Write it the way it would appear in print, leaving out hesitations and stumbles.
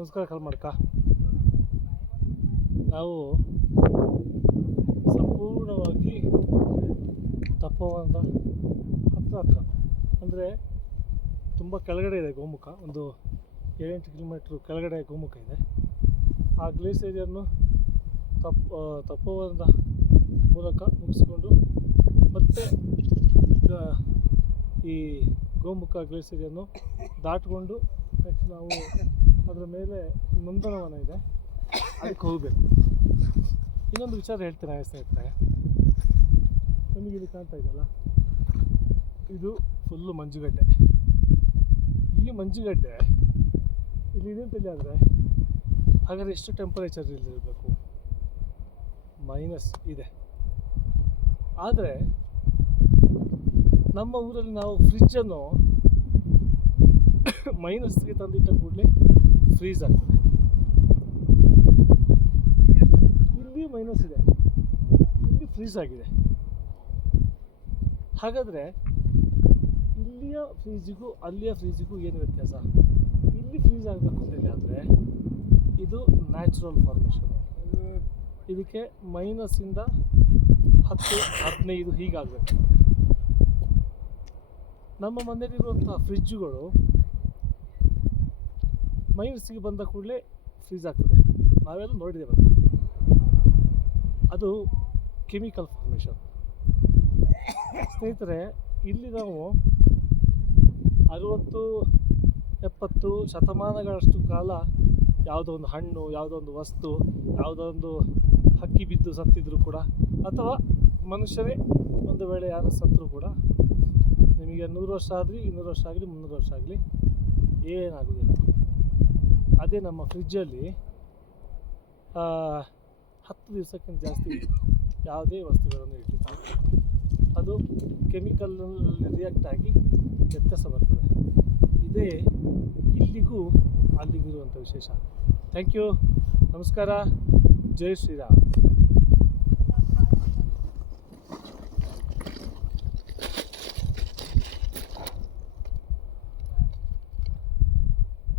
ನಮಸ್ಕಾರ ಕಲ್ಮಡ್ಕ. ನಾವು ಸಂಪೂರ್ಣವಾಗಿ ತಪೋವನದ ಹತ್ರ ಅಂದರೆ ತುಂಬ ಕೆಳಗಡೆ ಇದೆ ಗೋಮುಖ. ಒಂದು 7-8 ಕಿಲೋಮೀಟ್ರ್ ಕೆಳಗಡೆ ಗೋಮುಖ ಇದೆ. ಆ ಗ್ಲೇಸಿಯರನ್ನು ತಪೋವನದ ಮೂಲಕ ಮುಗಿಸ್ಕೊಂಡು ಮತ್ತೆ ಈ ಗೋಮುಖ ಗ್ಲೇಸಿಯರನ್ನು ದಾಟಿಕೊಂಡು ನೆಕ್ಸ್ಟ್ ನಾವು ಅದರ ಮೇಲೆ ನಂದನವನ ಇದೆ, ಅದಕ್ಕೆ ಹೋಗಬೇಕು. ಇನ್ನೊಂದು ವಿಚಾರ ಹೇಳ್ತೇನೆ ಸ್ನೇಹಿತರೆ. ನಮಗೆ ಇಲ್ಲಿ ಕಾಣ್ತಾ ಇದೆಯಲ್ಲ, ಇದು ಫುಲ್ಲು ಮಂಜುಗಡ್ಡೆ. ಈ ಮಂಜುಗಡ್ಡೆ ಇಲ್ಲಿ ಅಂತೇಳಿ ಆದರೆ ಹಾಗಾದರೆ ಎಷ್ಟು ಟೆಂಪರೇಚರ್ ಇಲ್ಲಿರಬೇಕು? ಮೈನಸ್ ಇದೆ. ಆದರೆ ನಮ್ಮ ಊರಲ್ಲಿ ನಾವು ಫ್ರಿಜ್ಜನ್ನು ಮೈನಸ್ಗೆ ತಂದಿಟ್ಟ ಕೂಡಲೇ ಫ್ರೀಸ್ ಆಗ್ತದೆ. ಇಲ್ಲಿ ಮೈನಸ್ ಇದೆ, ಇಲ್ಲಿ ಫ್ರೀಸ್ ಆಗಿದೆ. ಹಾಗಾದರೆ ಇಲ್ಲಿಯ ಫ್ರೀಜಿಗೂ ಅಲ್ಲಿಯ ಫ್ರೀಜಿಗೂ ಏನು ವ್ಯತ್ಯಾಸ? ಇಲ್ಲಿ ಫ್ರೀಸ್ ಆಗಬೇಕು ಅಂತೇಳಿ ಆದರೆ ಇದು ನ್ಯಾಚುರಲ್ ಫಾರ್ಮೇಷನ್. ಇದಕ್ಕೆ -10, 15 ಹೀಗಾಗಬೇಕಾಗ್ತದೆ. ನಮ್ಮ ಮನೆಯಲ್ಲಿರುವಂಥ ಫ್ರಿಜ್ಜುಗಳು ಮೈನಸ್ಸಿಗೆ ಬಂದ ಕೂಡಲೇ ಫ್ರೀಸ್ ಆಗ್ತದೆ. ನಾವೆಲ್ಲ ನೋಡಿದ್ದೇವೆ. ಅದು ಕೆಮಿಕಲ್ ಫಾರ್ಮೇಷನ್. ಸ್ನೇಹಿತರೆ, ಇಲ್ಲಿ ನಾವು 60-70 ಶತಮಾನಗಳಷ್ಟು ಕಾಲ ಯಾವುದೋ ಒಂದು ಹಣ್ಣು, ಯಾವುದೋ ಒಂದು ವಸ್ತು, ಯಾವುದೋ ಒಂದು ಹಕ್ಕಿ ಬಿದ್ದು ಸತ್ತಿದ್ರು ಕೂಡ, ಅಥವಾ ಮನುಷ್ಯರೇ ಒಂದು ವೇಳೆ ಯಾರು ಸತ್ತರೂ ಕೂಡ ನಿಮಗೆ 100 ವರ್ಷ ಆಗಲಿ, 200 ವರ್ಷ ಆಗಲಿ, 300 ವರ್ಷ ಆಗಲಿ ಏನಾಗೋದಿಲ್ಲ. ಅದೇ ನಮ್ಮ ಫ್ರಿಜ್ಜಲ್ಲಿ 10 ದಿವಸಕ್ಕಿಂತ ಜಾಸ್ತಿ ಯಾವುದೇ ವಸ್ತುಗಳನ್ನು ಇಟ್ಟಿತ್ತು, ಅದು ಕೆಮಿಕಲ್ನಲ್ಲಿ ರಿಯಾಕ್ಟ್ ಆಗಿ ವ್ಯತ್ಯಾಸ ಬರ್ತದೆ. ಇದೇ ಇಲ್ಲಿಗೂ ಅಲ್ಲಿಗಿರುವಂಥ ವಿಶೇಷ. Thank you. ನಮಸ್ಕಾರ. ಜೈ ಶ್ರೀರಾಮ್.